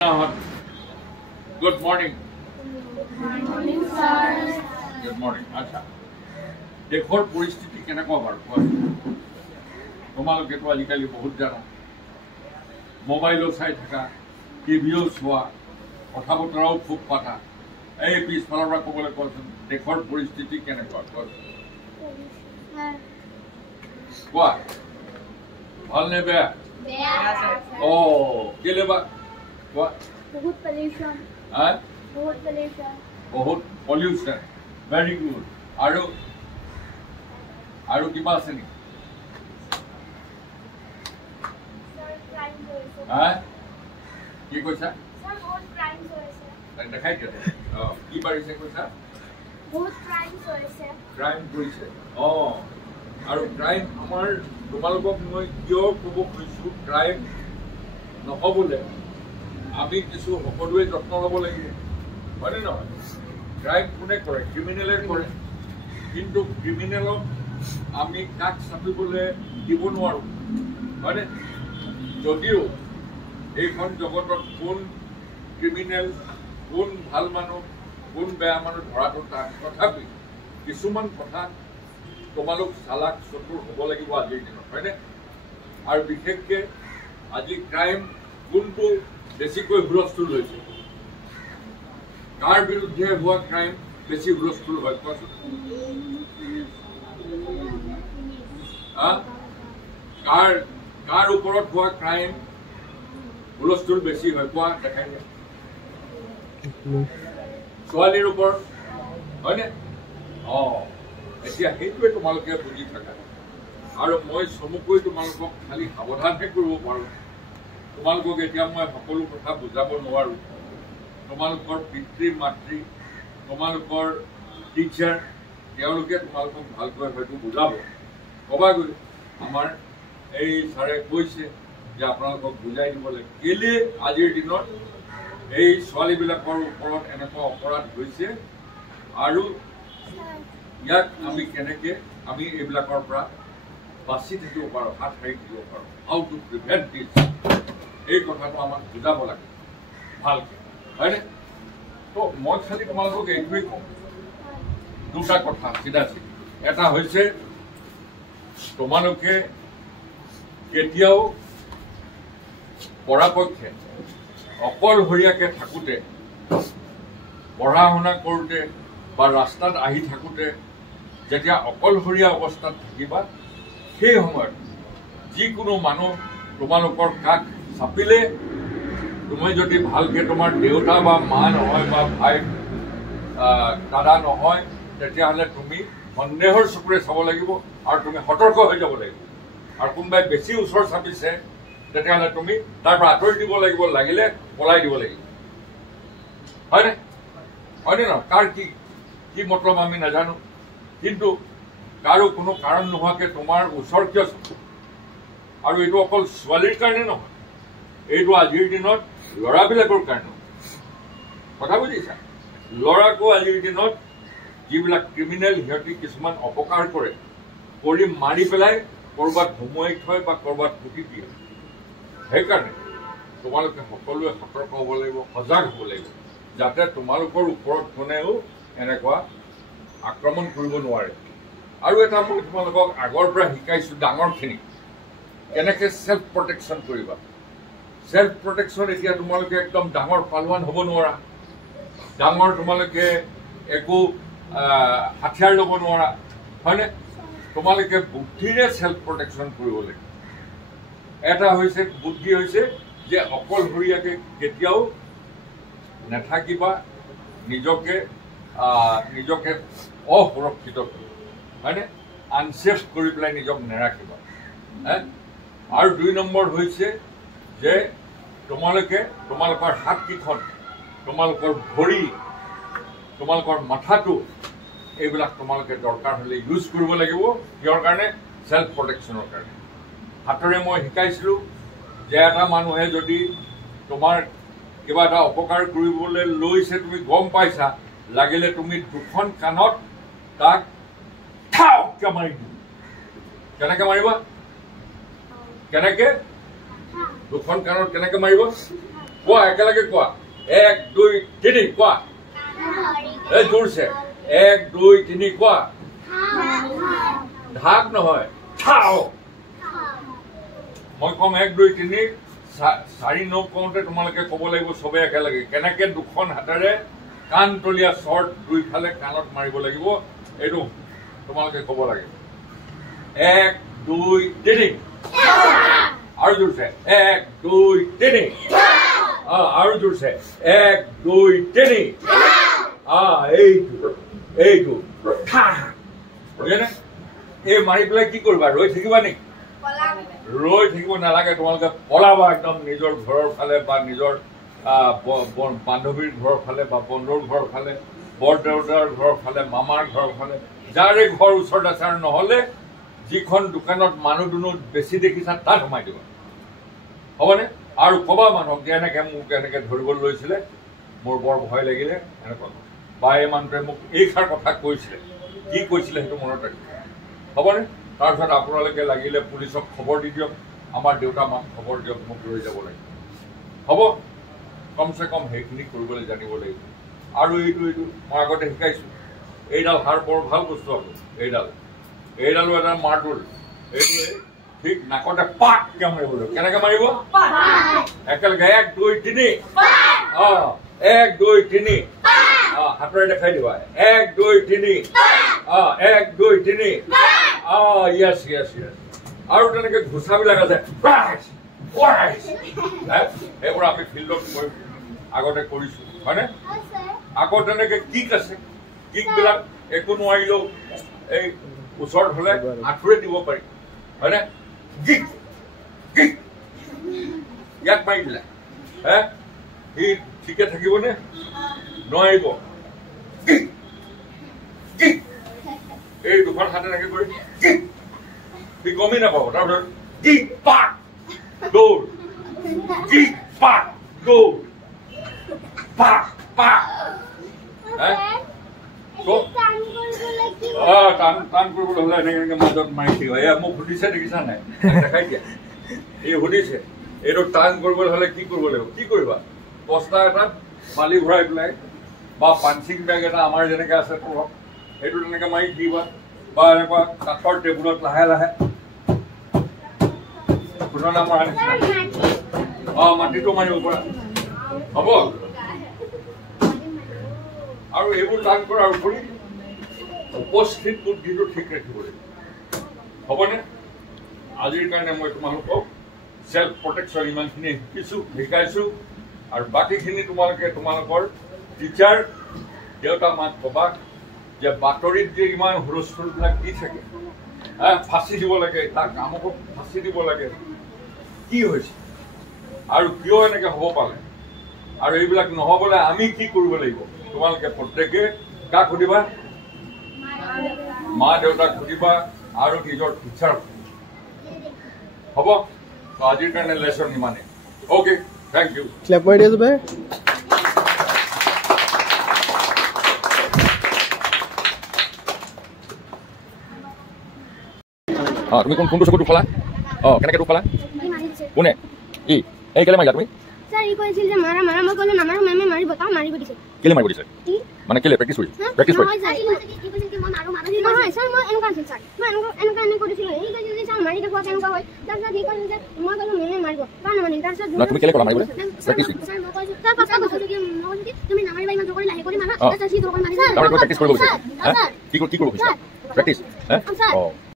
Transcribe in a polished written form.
Good morning. Good morning, sir. Good morning. আচ্ছা দেশৰ পৰিস্থিতি কেনেকুৱা বাৰু তোমালোকেতো আজিকালি বহুত জানা মোবাইলো চাই থাকা টিভিও চোৱা কথা বতৰাও খুব পাতা এই পিছফালৰ পৰা ক'বলৈ কোৱাচোন দেশৰ পৰিস্থিতি কেনেকুৱা কোৱা ভাল নে বেয়া কেলে বা কোৱা बहुत पॉल्यूशन बहुत पॉल्यूशन वेरी गुड আৰু কিবা আছে নেকি কি কৈছা দেখাই দিয়া কি পাৰিছে কৈছা ক্ৰাইম কৰিছে আৰু ক্ৰাইম আমাৰ তোমালোকক মই কিয় ক'ব খুজিছো ক্ৰাইম নহ'বলৈ আমি কিছু সকলোৱে যত্ন ল'ব লাগিব হয়নে নহয় ক্ৰাইম কোনে কৰে ক্ৰিমিনেলে কৰে কিন্তু ক্ৰিমিনেলক আমি কাক চাপিবলৈ দিব নোৱাৰোঁ হয়নে যদিও এইখন জগতত কোন ক্ৰিমিনেল কোন ভাল মানুহ কোন বেয়া মানুহ ধৰাটো টান তথাপি কিছুমান কথা তোমালোক চালাক চতুৰ হ'ব লাগিব আজিৰ দিনত হয়নে আৰু বিশেষকৈ আজি ক্ৰাইম কোনটো বেছিকৈ হুলস্থুল হৈছে কাৰ বিৰুদ্ধে হোৱা ক্ৰাইম বেছি হুলস্থুল হয় কোৱাচোন কাৰ ওপৰত হোৱা ক্ৰাইম হুলস্থুল বেছি হয় কোৱা দেখাই দিয়া ছোৱালীৰ ওপৰত হয়নে এতিয়া সেইটোৱে তোমালোকে বুজি থাকা আৰু মই চমুকৈ তোমালোকক খালি সাৱধানহে কৰিব পাৰোঁ তোমালোকক এতিয়া মই সকলো কথা বুজাব নোৱাৰোঁ তোমালোকৰ পিতৃ মাতৃ তোমালোকৰ টিচাৰ তেওঁলোকে তোমালোকক ভালকৈ হয়তো বুজাব ক'বাগৈ আমাৰ এই ছাৰে কৈছে যে আপোনালোকক বুজাই দিব লাগে কেলে আজিৰ দিনত এই ছোৱালীবিলাকৰ ওপৰত এনেকুৱা অপৰাধ হৈছে আৰু ইয়াক আমি কেনেকৈ আমি এইবিলাকৰ পৰা বাচি থাকিব পাৰোঁ হাত সাৰি থাকিব পাৰোঁ হাউ টু প্ৰিভেণ্ট দিছ এই কথাটো আমাক বুজাব লাগে ভালকৈ হয়নে তো মই খালি তোমালোকক এইটোৱেই কওঁ দুটা কথা চিধা চিধি এটা হৈছে তোমালোকে কেতিয়াও পৰাপক্ষে অকলশৰীয়াকৈ থাকোঁতে পঢ়া শুনা কৰোঁতে বা ৰাস্তাত আহি থাকোঁতে যেতিয়া অকলশৰীয়া অৱস্থাত থাকিবা সেই সময়ত যিকোনো মানুহ তোমালোকৰ কাষ চাপিলে তুমি যদি ভালকৈ তোমাৰ দেউতা বা মা নহয় বা ভাই দাদা নহয় তেতিয়াহ'লে তুমি সন্দেহৰ চকুৰে চাব লাগিব আৰু তুমি সতৰ্ক হৈ যাব লাগিব আৰু কোনোবাই বেছি ওচৰ চাপিছে তেতিয়াহ'লে তুমি তাৰ পৰা আঁতৰি দিব লাগিব লাগিলে পলাই দিব লাগিব হয়নে হয়নে নহয় কাৰ কি মতলব আমি নাজানো কিন্তু কাৰো কোনো কাৰণ নোহোৱাকৈ তোমাৰ ওচৰ কিয় চাব আৰু এইটো অকল ছোৱালীৰ কাৰণে নহয় এইটো আজিৰ দিনত ল'ৰাবিলাকৰ কাৰণে কথা বুজিছা ল'ৰাকো আজিৰ দিনত যিবিলাক ক্ৰিমিনেল সিহঁতি কিছুমান অপকাৰ কৰে কৰি মাৰি পেলাই ক'ৰবাত সুমুৱাই থয় বা ক'ৰবাত পুতি দিয়ে সেইকাৰণে তোমালোকে সকলোৱে সতৰ্ক হ'ব লাগিব সজাগ হ'ব লাগিব যাতে তোমালোকৰ ওপৰত কোনেও এনেকুৱা আক্ৰমণ কৰিব নোৱাৰে আৰু এটা মই তোমালোকক আগৰ পৰা শিকাইছোঁ ডাঙৰখিনিক কেনেকৈ ছেল্ফ প্ৰটেকশ্যন কৰিবা ছেল্ফ প্ৰটেকশ্যন এতিয়া তোমালোকে একদম ডাঙৰ পালোৱান হ'ব নোৱাৰা ডাঙৰ তোমালোকে একো হাথিয়াৰ ল'ব নোৱাৰা হয়নে তোমালোকে বুদ্ধিৰে ছেল্ফ প্ৰটেকশ্যন কৰিব লাগিব এটা হৈছে বুদ্ধি হৈছে যে অকলশৰীয়াকৈ কেতিয়াও নাথাকিবা নিজকে অসুৰক্ষিত হয়নে আনছেফ কৰি পেলাই নিজক নাৰাখিবা আৰু 2 নম্বৰ হৈছে যে তোমালোকে তোমালোকৰ হাতকেইখন তোমালোকৰ ভৰি তোমালোকৰ মাথাটো এইবিলাক তোমালোকে দৰকাৰ হ'লে ইউজ কৰিব লাগিব কিহৰ কাৰণে ছেল্ফ প্ৰটেকশ্যনৰ কাৰণে হাতৰে মই শিকাইছিলোঁ যে এটা মানুহে যদি তোমাৰ কিবা এটা অপকাৰ কৰিবলৈ লৈছে তুমি গম পাইছা লাগিলে তুমি দুখন কাণত তাক ঠাউকৈ মাৰি দিবা কেনেকৈ মাৰিবা কেনেকৈ দুখন কাণত কেনেকৈ মাৰিব কোৱা একেলগে কোৱা 1 2 3 কোৱা এই জোৰছে 1 2 3 কোৱা ঢাক নহয় ঠাও মই কম 1 2 3 4 9 কওঁতে তোমালোকে ক'ব লাগিব সবে একেলগে কেনেকে দুখন হাতেৰে কাণ তলিয়া শৰ্ট দুইফালে কাণত মাৰিব লাগিব এইটো তোমালোকে ক'ব লাগে 1 2 3 আৰু জোৰছে 1 2 3 আৰু জোৰছে 1 2 3 এইটো বুঝেনে এই মাৰি পেলাই কি কৰিবা ৰৈ থাকিবা নেকি ৰৈ থাকিব নালাগে তোমালোকে পলাবা একদম নিজৰ ঘৰৰ ফালে বা নিজৰ বান্ধৱীৰ ঘৰৰ ফালে বা বন্ধুৰ ঘৰৰ ফালে বৰদেউতাৰ ঘৰৰ ফালে মামাৰ ঘৰৰ ফালে যাৰে ঘৰ ওচৰত আছে আৰু নহ'লে যিখন দোকানত মানুহ দুনুহ বেছি দেখিছা তাত সোমাই দিবা হ'বনে আৰু ক'বা মানুহক যে এনেকে মোক এনেকে ধৰিবলৈ লৈছিলে মোৰ বৰ ভয় লাগিলে এনেকুৱা বা এই মানুহটোৱে মোক এইষাৰ কথা কৈছিলে কি কৈছিলে সেইটো মনত ৰাখিব হ'বনে তাৰপিছত আপোনালোকে লাগিলে পুলিচক খবৰ দি দিয়ক আমাৰ দেউতা মাক খবৰ দিয়ক মোক লৈ যাব লাগিব হ'ব কমচে কম সেইখিনি কৰিবলৈ জানিব লাগিব আৰু এইটো মই আগতে শিকাইছোঁ এইডাল হাৰ বৰ ভাল বস্তু হ'ব এইডালো এটা মাৰ্টোল এইটো ঠিক নাকতে পাককে মাৰিব লাগিব কেনেকে মাৰিব একেলগে 1 2 3 1 2 3 হাতেৰে দেখাই দিবা 1 2 3 1 2 3 yes আৰু তেনেকে ঘোচাবিলাক আছে এইবোৰ আমি ফিল্ডত আগতে কৰিছো হয়নে আকৌ তেনেকে কিক আছে কিকবিলাক একো নোৱাৰিলেও এই ওচৰত হলে আঁঠুৰে দিব পাৰি হয়নে ইয়াক মাৰি দিলে সি ঠিকে থাকিবনে নোৱাৰিব এই দুখন হাতে এনেকে কৰি সি গমেই নাপাব তাৰপিছত দৌৰ টান কৰিবলৈ হলে এনেকে মাজত মাৰি থাকিব এয়া মোক সুধিছে দেখিছা নাই দেখাই দিয়া এই সুধিছে এইটো টান কৰিবলৈ হলে কি কৰিব লাগিব কি কৰিবা বস্তা এটাত বালি ভৰাই পেলাই বা পাঞ্চিং বেগ এটা আমাৰ যেনেকে আছে তলত সেইটো তেনেকে মাৰি দিবা বা এনেকুৱা কাঠৰ টেবুলত লাহে লাহে ঘটনা মৰা নিচিনা মাটিটো মাৰিব পৰা হ'ব আৰু এইবোৰ টান কৰাৰ উপৰি উপস্থিত বুদ্ধিটো ঠিক ৰাখিব লাগিব হ'বনে আজিৰ কাৰণে মই তোমালোকক সেল্ফ প্ৰটেকশ্যন ইমানখিনি শিকাইছো আৰু বাকীখিনি তোমালোকৰ টিচাৰ দেউতা মাক ক'বা যে বাতৰিত যে ইমান হুলস্থুলবিলাক দি থাকে ফাঁচি দিব লাগে তাৰ কামকো ফাঁচি দিব লাগে কি হৈছে আৰু কিয় এনেকে হ'ব পালে আৰু এইবিলাক নহ'বলৈ আমি কি কৰিব লাগিব তোমালোকে প্ৰত্যেকে কাক সুধিবা মা দেউতাক সুধিবা আৰু নিজৰ টিচাৰ হ'ব আজিৰ কাৰণে লেচন ইমানে অ'কে থেংক ইউ ক্লেপ মাৰি দিয়া যাবে তুমি কোনটো চকুত উঠালা কেনেকে উঠালা কোনে এই কেলে মাৰিলা তুমি স্যাৰ ই কইছিল যে মাৰা মাৰা মই কইলে মাৰা মেমে মাৰিব তা মাৰিব দিছে কেলে মাৰিব দিছে মানে কেলে প্ৰেক্টিছ কৰি প্ৰেক্টিছ কৰি হয় স্যাৰ ই কইছিল যে মই মাৰো মাৰা দিছে হয় স্যাৰ মই এনেকা আছিল স্যাৰ মই এনেকা কৰিছিল এই কইছিল যে স্যাৰ মাৰি দেখুৱা কেনেকা হয় তাৰছত ই কইছিল যে মই কইলো মেমে মাৰিব কাৰণ মানে তাৰছত না তুমি কেলে কৰা মাৰিব প্ৰেক্টিছ স্যাৰ মই কৈছো তাৰ পাছত কৈছো কি মই কৈছো তুমি নামাৰিবা ইমান জোৰ কৰি লাহে কৰি মাৰা তাৰছত সি জোৰ কৰি মাৰি তাৰমানে প্ৰেক্টিছ কৰিব গৈছে কি কৰিব বিচাৰা প্ৰেক্টিছ